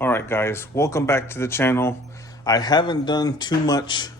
All right, guys, welcome back to the channel. I haven't done too much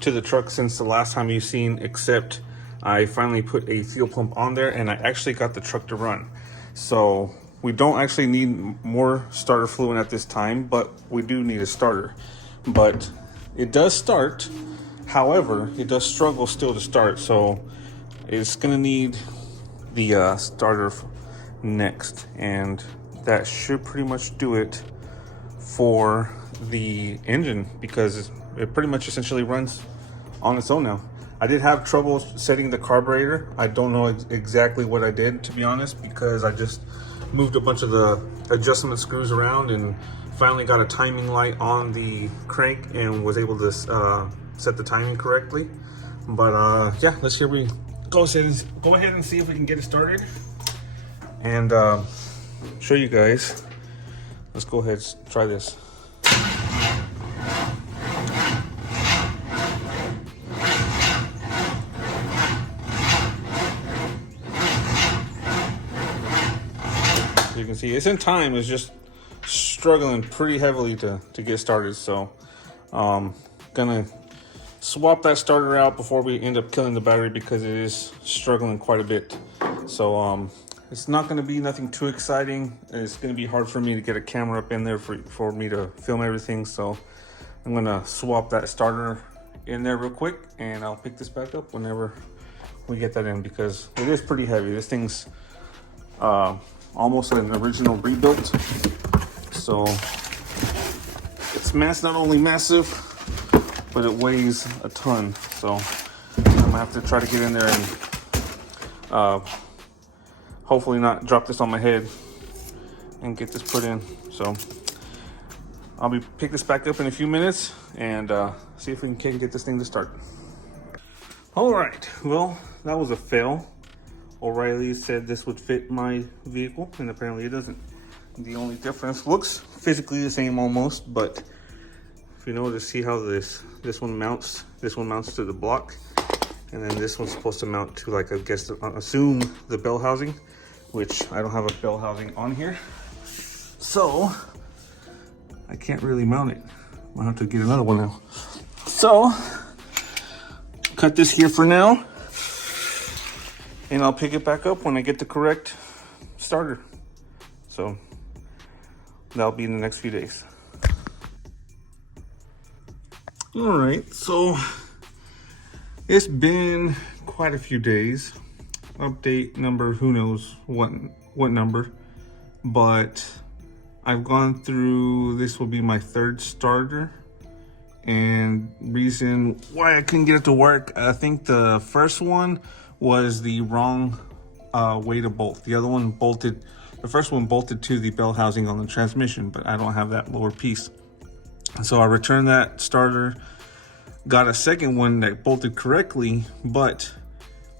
to the truck since the last time you've seen, except I finally put a fuel pump on there and I actually got the truck to run. So we don't actually need more starter fluid at this time, but we do need a starter. But it does start. However, it does struggle still to start. So it's gonna need the starter next, and that should pretty much do it for the engine, because it pretty much essentially runs on its own now. I did have trouble setting the carburetor. I don't know exactly what I did, to be honest, because I just moved a bunch of the adjustment screws around and finally got a timing light on the crank and was able to set the timing correctly. But yeah, let's go ahead and see if we can get it started and show you guys. Let's go ahead and try this. You can see it's in time. It's just struggling pretty heavily to get started. So gonna swap that starter out before we end up killing the battery, because it is struggling quite a bit. So it's not going to be nothing too exciting. It's going to be hard for me to get a camera up in there for me to film everything. So I'm going to swap that starter in there real quick, and I'll pick this back up whenever we get that in, because it is pretty heavy. This thing's almost an original rebuilt. So it's not only massive, but it weighs a ton. So I'm going to have to try to get in there and hopefully not drop this on my head and get this put in. So I'll pick this back up in a few minutes and see if we can get this thing to start. All right, well, that was a fail. O'Reilly said this would fit my vehicle, and apparently it doesn't. The only difference, looks physically the same almost, but if you notice, see how this one mounts to the block, and then this one's supposed to mount to, like, I guess, assume the bell housing, which I don't have a bell housing on here, so I can't really mount it. I'll have to get another one now. So cut this here for now, and I'll pick it back up when I get the correct starter. So that'll be in the next few days. All right, so it's been quite a few days. Update number, who knows what number, but I've gone through, this will be my third starter, and reason why I couldn't get it to work, I think the first one was the wrong way to bolt. The first one bolted to the bell housing on the transmission, but I don't have that lower piece. So I returned that starter, got a second one that bolted correctly, but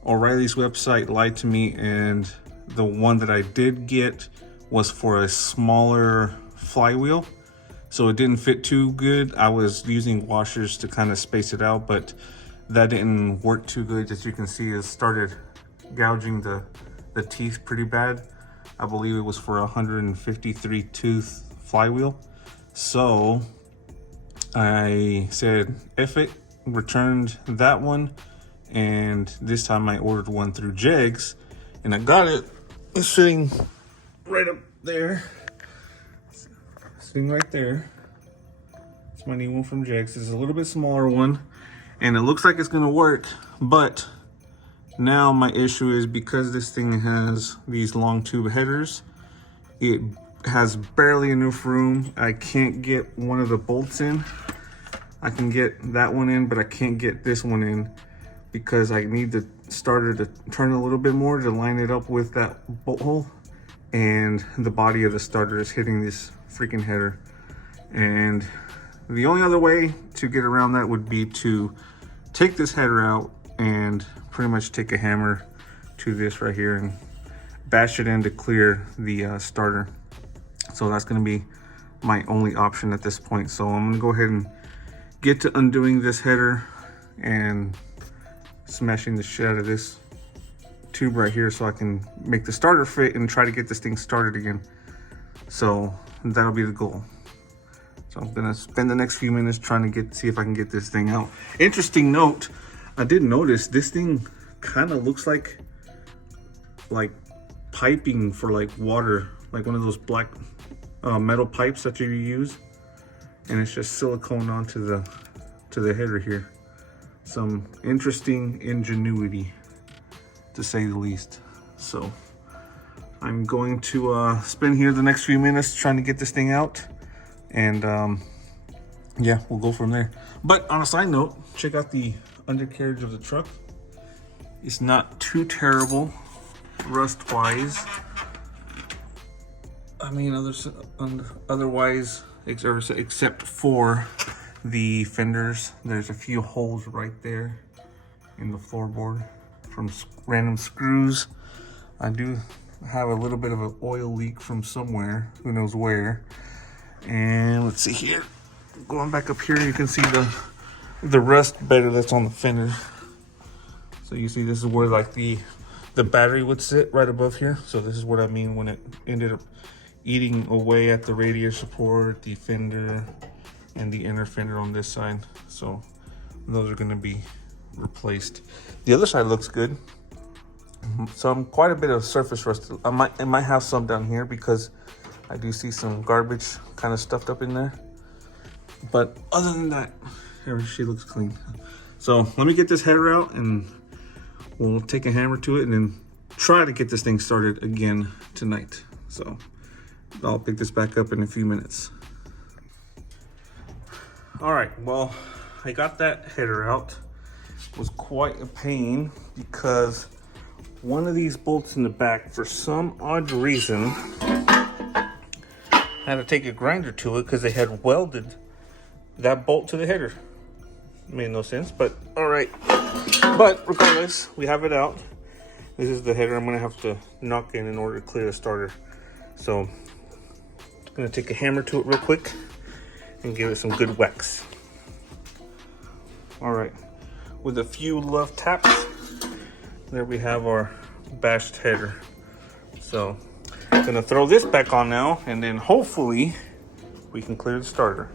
O'Reilly's website lied to me, and the one that I did get was for a smaller flywheel, so it didn't fit too good. I was using washers to kind of space it out, but that didn't work too good. As you can see, it started gouging the teeth pretty bad. I believe it was for a 153 tooth flywheel. So I said, F it, returned that one, and this time I ordered one through Jegs, and I got it. It's sitting right up there. Sitting right there. It's my new one from Jegs. It's a little bit smaller one, and it looks like it's gonna work, but now my issue is, because this thing has these long tube headers, it has barely enough room. I can't get one of the bolts in. I can get that one in, but I can't get this one in, because I need the starter to turn a little bit more to line it up with that bolt hole, and the body of the starter is hitting this freaking header. And the only other way to get around that would be to take this header out and pretty much take a hammer to this right here and bash it in to clear the starter. So that's going to be my only option at this point. So I'm going to go ahead and get to undoing this header and smashing the shit out of this tube right here, so I can make the starter fit and try to get this thing started again. So that'll be the goal. So I'm gonna spend the next few minutes trying to see if I can get this thing out. Interesting note, I did notice this thing kind of looks like piping for like water, like one of those black metal pipes that you use, and it's just silicone onto the header here. Some interesting ingenuity, to say the least. So I'm going to spend here the next few minutes trying to get this thing out, and yeah, we'll go from there. But on a side note, check out the undercarriage of the truck. It's not too terrible rust wise. I mean, otherwise, except for the fenders, there's a few holes right there in the floorboard from random screws. I do have a little bit of an oil leak from somewhere, who knows where. And let's see here, going back up here, you can see the rust better that's on the fender. So you see this is where like the battery would sit right above here. So this is what I mean when it ended up eating away at the radiator support, the fender, and the inner fender on this side. So those are going to be replaced. The other side looks good. Quite a bit of surface rust. I might have some down here because I do see some garbage kind of stuffed up in there. But other than that, she looks clean. So let me get this header out and we'll take a hammer to it and then try to get this thing started again tonight. So I'll pick this back up in a few minutes. All right, well, I got that header out. It was quite a pain because one of these bolts in the back, for some odd reason, had to take a grinder to it because they had welded that bolt to the header. Made no sense, but all right. But regardless, we have it out. This is the header I'm gonna have to knock in order to clear the starter. So I'm gonna take a hammer to it real quick and give it some good whacks. All right, with a few love taps, there we have our bashed header. So I'm gonna throw this back on now, and then hopefully we can clear the starter.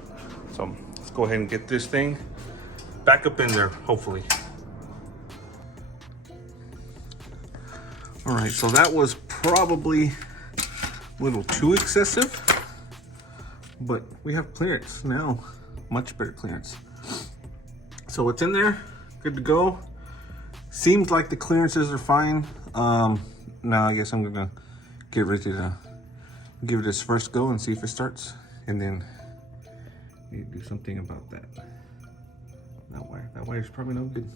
So let's go ahead and get this thing back up in there, hopefully. All right, so that was probably a little too excessive, but we have clearance now, much better clearance. So it's in there, good to go. Seems like the clearances are fine. Now I guess I'm gonna get ready to give it its first go and see if it starts, and then need to do something about that. That wire's probably no good.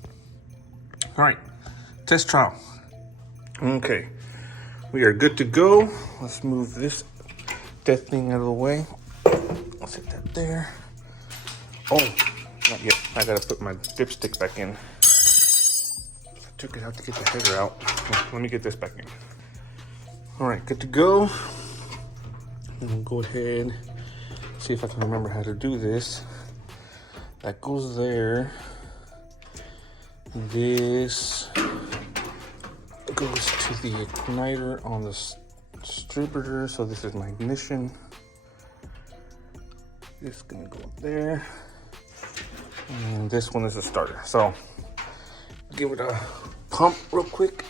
All right, test trial. Okay, we are good to go. Let's move this death thing out of the way. Let's hit that there. Oh, not yet. I gotta put my dipstick back in. I took it out to get the header out. Let me get this back in. All right, good to go. I'm gonna go ahead, see if I can remember how to do this. That goes there. This goes to the igniter on the distributor. So this is my ignition. This is gonna go up there. And this one is the starter. So give it a pump real quick.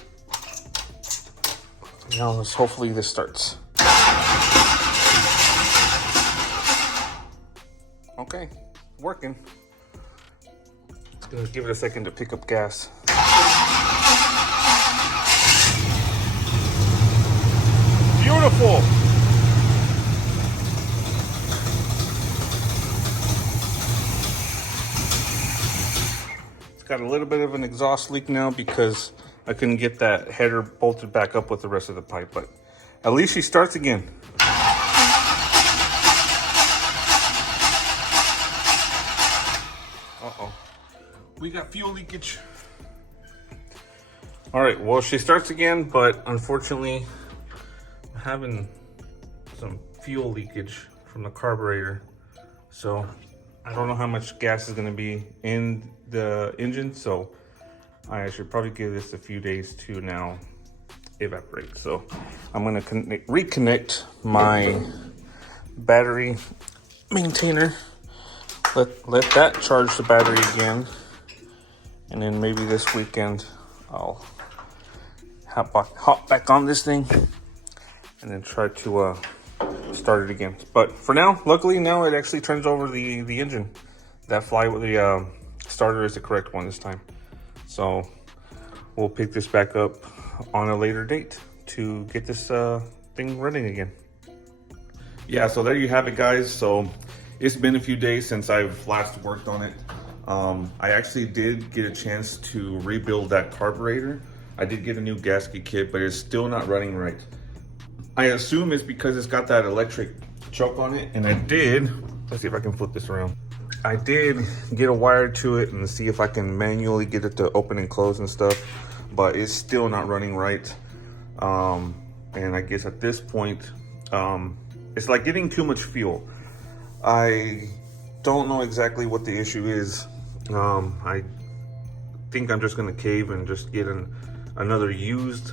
Now hopefully this starts. Okay, working. Gonna give it a second to pick up gas. Beautiful. It's got a little bit of an exhaust leak now because I couldn't get that header bolted back up with the rest of the pipe, but at least she starts again. Uh-oh. We got fuel leakage. All right, well, she starts again, but unfortunately, I'm having some fuel leakage from the carburetor. So I don't know how much gas is gonna be in the engine, so I should probably give this a few days to now evaporate. So I'm gonna reconnect my battery maintainer. Let that charge the battery again, and then maybe this weekend I'll hop back on this thing and then try to start it again. But for now, luckily now it actually turns over the engine. That the starter is the correct one this time. So we'll pick this back up on a later date to get this thing running again. Yeah, so there you have it, guys. So it's been a few days since I've last worked on it. I actually did get a chance to rebuild that carburetor. I did get a new gasket kit, but it's still not running right. I assume it's because it's got that electric choke on it, and I did, let's see if I can flip this around. I did get a wire to it and see if I can manually get it to open and close and stuff, but it's still not running right. And I guess at this point, it's like getting too much fuel. I don't know exactly what the issue is. I think I'm just gonna cave and just get another used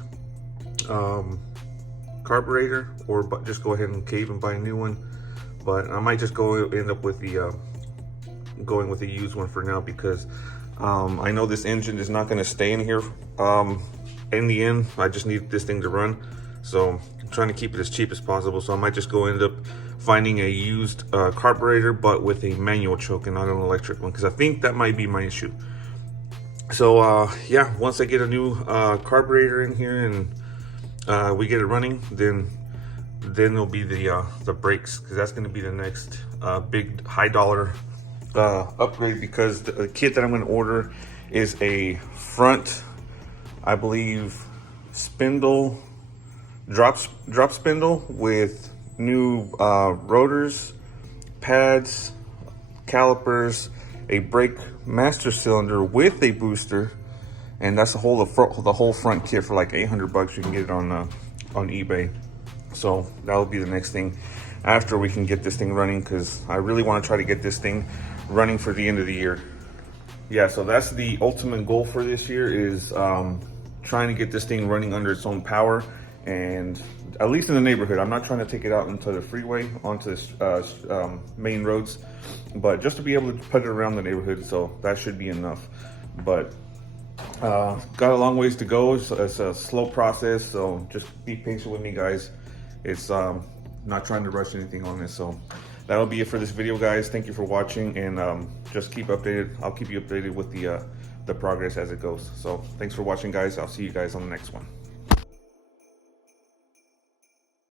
carburetor, or just go ahead and cave and buy a new one. But I might just end up with the going with the used one for now, because I know this engine is not gonna stay in here in the end. I just need this thing to run, so I'm trying to keep it as cheap as possible. So I might just end up finding a used carburetor, but with a manual choke and not an electric one, because I think that might be my issue. So yeah, once I get a new carburetor in here and we get it running, then there'll be the brakes, because that's going to be the next big high dollar upgrade, because the kit that I'm going to order is a front, I believe, spindle, drop spindle with new rotors, pads, calipers, a brake master cylinder with a booster, and that's the whole front kit for like 800 bucks. You can get it on eBay. So that'll be the next thing after we can get this thing running, because I really want to try to get this thing running for the end of the year. Yeah, so that's the ultimate goal for this year, is trying to get this thing running under its own power, and at least in the neighborhood. I'm not trying to take it out into the freeway, onto the main roads, but just to be able to put it around the neighborhood. So that should be enough. But got a long ways to go. It's a slow process, so just be patient with me, guys. It's not trying to rush anything on this. So that'll be it for this video, guys. Thank you for watching, and just keep updated. I'll keep you updated with the progress as it goes. So thanks for watching, guys. I'll see you guys on the next one.